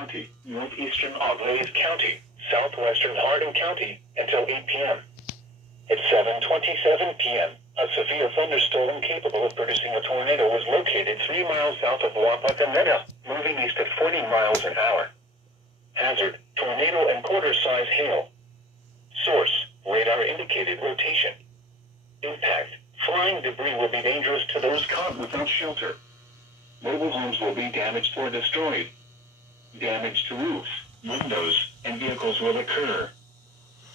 County, northeastern Auglaize County, southwestern Hardin County, until 8 p.m. At 7:27 p.m., a severe thunderstorm capable of producing a tornado was located 3 miles south of Wapakoneta, moving east at 40 miles an hour. Hazard, tornado and quarter-size hail. Source, radar indicated rotation. Impact, flying debris will be dangerous to those caught without shelter. Mobile homes will be damaged or destroyed. Damage to roofs, windows, and vehicles will occur.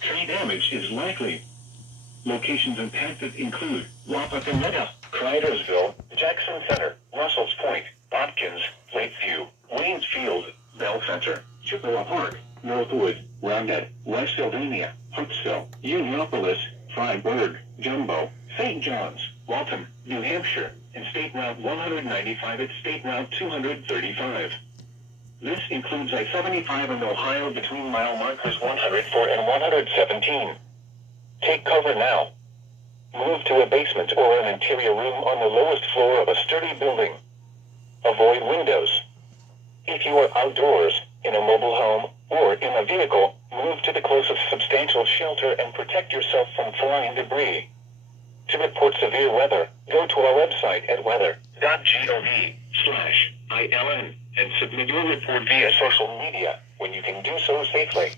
Tree damage is likely. Locations impacted include Wapakoneta, Cridersville, Jackson Center, Russells Point, Botkins, Lakeview, Waynes Field, Bell Center, Chippewa Park, Northwood, Roundhead, West Sylvania, Huntsville, Uniopolis, Freiburg, Jumbo, St. John's, Waltham, New Hampshire, and State Route 195 at State Route 235. This includes I-75 in Ohio between mile markers 104 and 117. Take cover now. Move to a basement or an interior room on the lowest floor of a sturdy building. Avoid windows. If you are outdoors, in a mobile home, or in a vehicle, move to the closest substantial shelter and protect yourself from flying debris. To report severe weather, go to our website at weather.gov/ILN and submit your report via social media when you can do so safely.